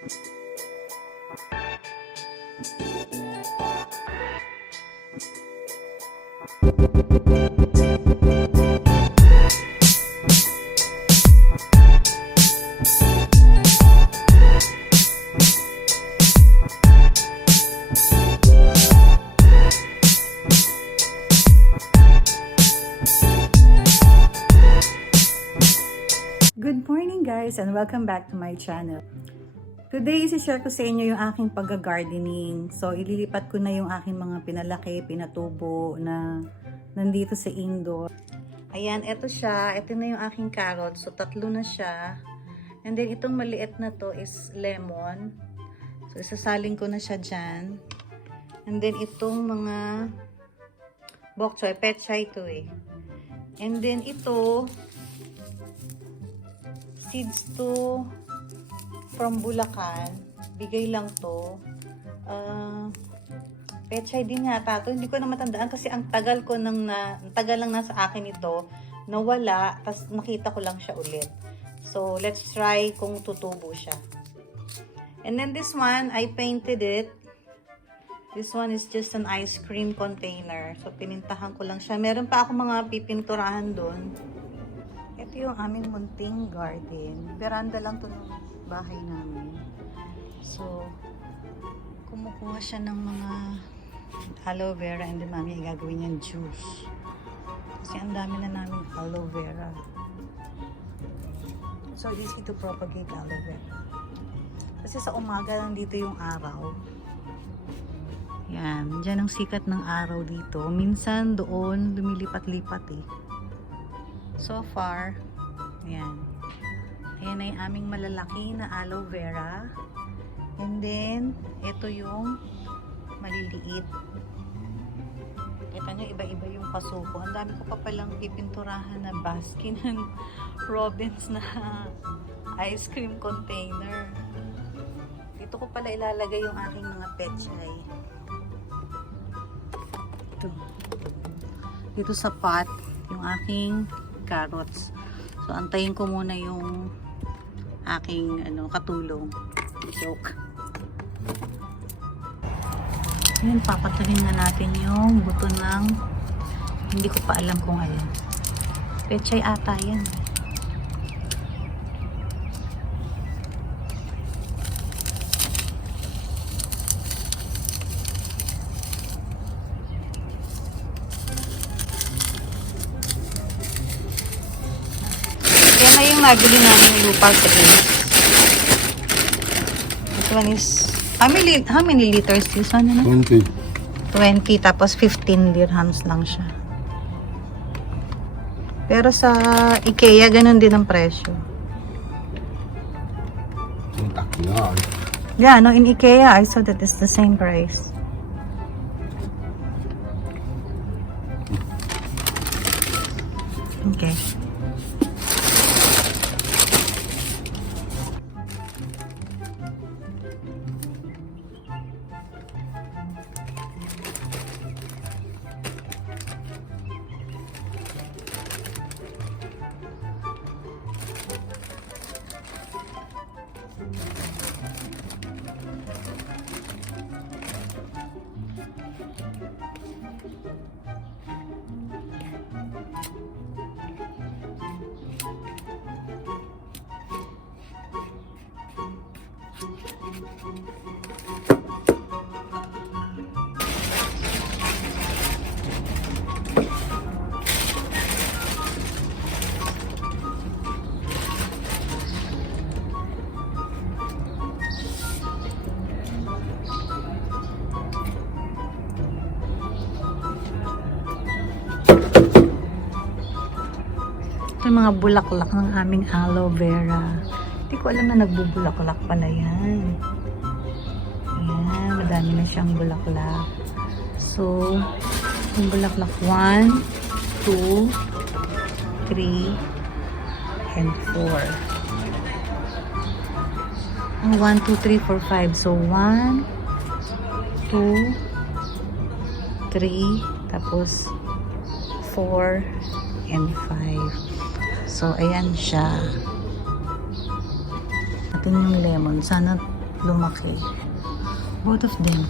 Good morning guys and welcome back to my channel. Today, isi-share ko sa inyo yung aking pag-gardening. So, ililipat ko na yung aking mga pinalaki, pinatubo na nandito sa indoor. Ayan, eto siya. Ito na yung aking carrots. So, 3 na siya. And then, itong maliit na to is lemon. So, isasaling ko na siya dyan. And then, itong mga bok choy, pet choy to eh. And then, ito seeds to from Bulacan. Bigay lang to. Pechay din yata to. Hindi ko na matandaan kasi ang tagal ko tagal lang nasa akin ito. Nawala. Tapos nakita ko lang siya ulit. So, let's try kung tutubo siya. And then this one, I painted it. This one is just an ice cream container. So, pinintahan ko lang siya. Meron pa ako mga pipinturahan doon. Ito yung aming munting garden. Veranda lang to ng bahay namin. So, kumukuha siya ng mga aloe vera and then mami gagawin niyang juice. Kasi ang dami na namin aloe vera. So, easy to propagate aloe vera. Kasi sa umaga lang dito yung araw. Yan. Diyan ang sikat ng araw dito. Minsan doon, lumilipat-lipat eh. So far, ayan. Ayan ay aming malalaki na aloe vera. And then, ito yung maliliit. Kita nyo, iba-iba yung paso ko. Ang dami ko pa palang pipinturahan na Baskin and Robbins na ice cream container. Dito ko pala ilalagay yung aking mga pechay. Ito. Dito sa pot, yung aking carrots. So, antayin ko muna yung aking katulong. Joke. Ayan, papatayin na natin yung buto ng hindi ko pa alam kung alin. Pechay ata yan. Yung nabili namin yung lupa sa Ace. This one is, how many liters this one? 20. 20, tapos 15 dirhams lang siya. Pero sa IKEA, ganun din ang presyo. Yeah, no, in IKEA, I saw that it's the same price. Okay. Yung mga bulaklak ng aming aloe vera. Hindi ko alam na nagbubulaklak pala yan. Ayan, madami na siyang bulaklak. So, yung bulaklak 1, 2, 3, and 4. Ang 1, 2, 3, 4, 5. So, 1, 2, 3, tapos 4, and 5. So, ayan siya. Natin yung lemon. Sana lumaki. Both of them.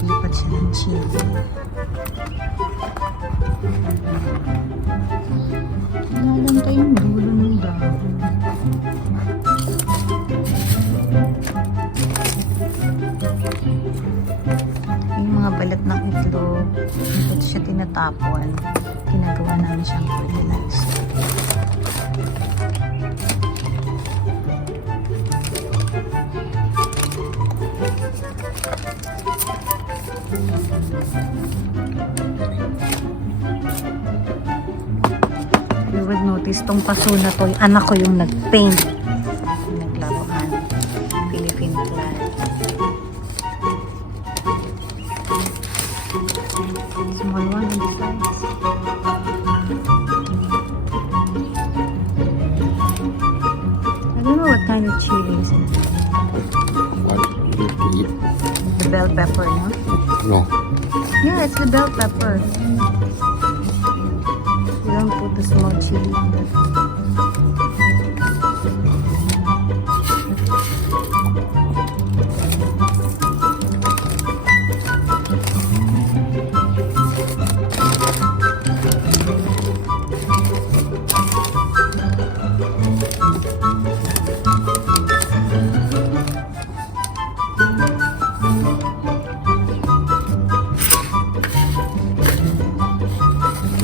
Lipat siya ng chili. Lalanta yung dulo ng dahon. Yung mga balat ng itlog, ito siya tinatapon. Ginagawa namin siyang fertilizer. You would notice tong paso na to, yung anak ko yung nag-paint. Naglaruan. Philippine flag. Small one on the sides. I don't know what kind of chili is it. What you have to eat? The bell pepper, no? No. Yeah, it's the bell pepper. You don't put the small chili on it.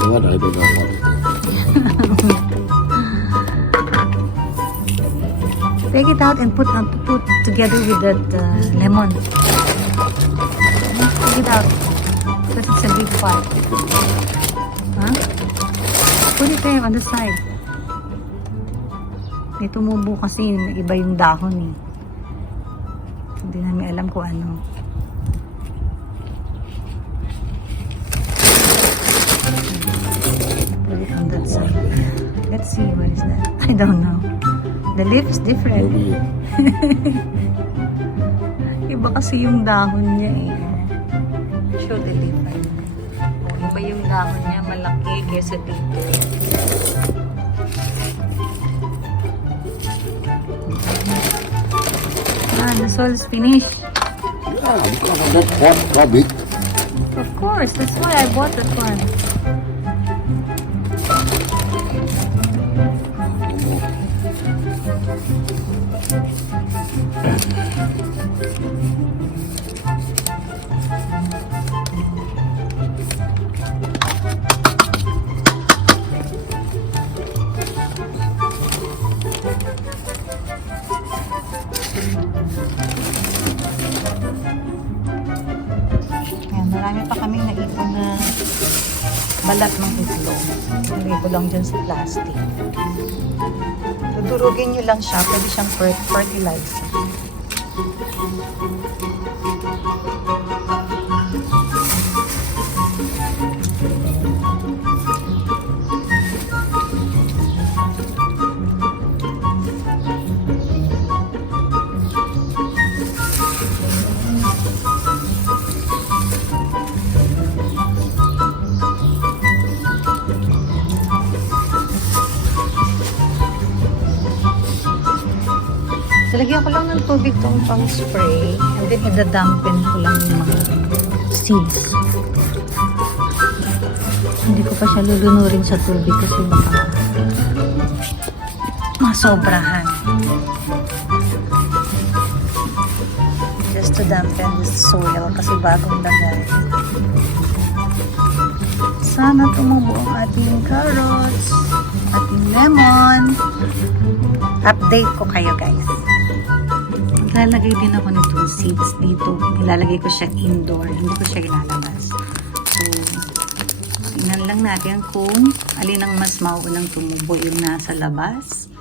What? I don't know what. Take it out and put together with that lemon. Take it out because it's a big pot. Huh? Put it there on the side. May tumubo kasi iba yung dahon eh. Hindi namin alam kung ano. Put it on that side. Let's see, what is that? I don't know. The leaf's different. Maybe. Iba kasi yung dahon niya eh. Show the leaf. Iba yung dahon niya, malaki kesa dito. This all is finished. Yeah, because of that hot topic. Of course, that's why I bought that one. Ayan, marami pa kami naipon na balat ng itlog. Nalagay ko lang dyan sa plastic. Dudurugin nyo lang siya. Pwede siyang fertilizer. Lagyan ko lang ng tubig tong pang spray and then idadampen ko lang yung mga seeds. Hindi ko pa siya lulunurin sa tubig kasi baka masobrahan. Just to dampen the soil kasi bagong lagay. Sana tumubo ang ating carrots, ating lemon. Update ko kayo guys. Lalagay din ako nitong seeds dito. Ilalagay ko siya indoor. Hindi ko siya ilalabas. So, tingnan lang natin kung alin ang mas mauunang tumubo. Yung nasa labas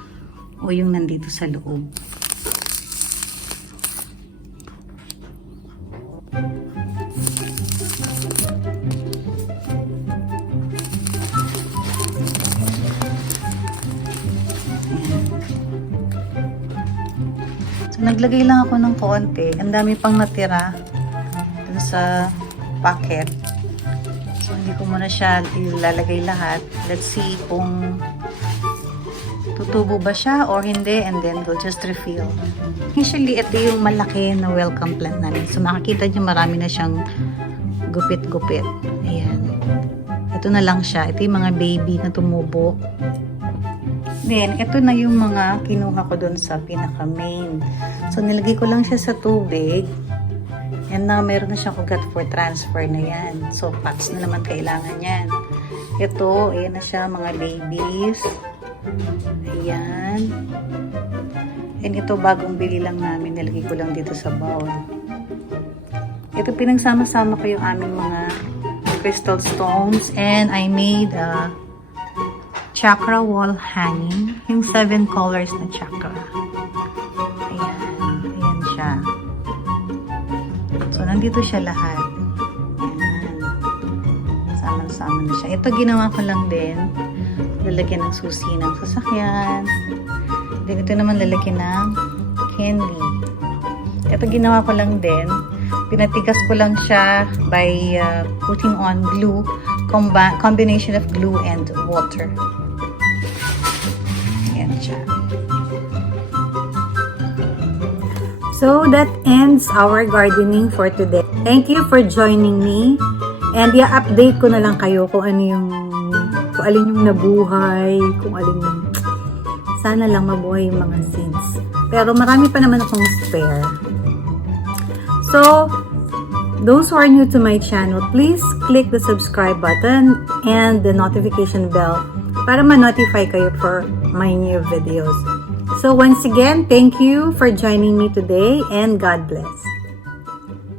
o yung nandito sa loob. So, naglagay lang ako ng konti. Ang dami pang natira dun sa packet. So, hindi ko muna siya ilalagay lahat. Let's see kung tutubo ba siya or hindi, and then we'll just refill. Usually, ito yung malaki na welcome plant namin. So, makikita nyo marami na siyang gupit-gupit. Ayan. Ito na lang siya. Ito yung mga baby na tumubo. Then, ito na yung mga kinuha ko dun sa pinaka-main. So, nilagay ko lang siya sa tubig. And now, meron na siyang ugat for transfer na yan. So, pots na naman kailangan yan. Ito, ayan na siya, mga babies. Ayan. And ito, bagong bili lang namin. Nilagay ko lang dito sa bowl. Ito, pinagsama-sama ko yung aming mga crystal stones. And I made a chakra wall hanging. Yung 7 colors na chakra. Ayan. Ayan siya. So, nandito siya lahat. Ayan. Sama-sama na siya. Ito, ginawa ko lang din. Lalagyan ng susi ng sasakyan. Then, ito naman lalagyan ng candy. Ito, ginawa ko lang din. Pinatigas ko lang siya by putting on glue. Combination of glue and water. Ayan siya. So, that ends our gardening for today. Thank you for joining me. And i-update ko na lang kayo kung ano yung, kung alin yung nabuhay, kung alin yung, sana lang mabuhay yung mga seeds. Pero marami pa naman akong spare. So, those who are new to my channel, please click the subscribe button and the notification bell para ma-notify kayo for my new videos. So once again, thank you for joining me today and God bless.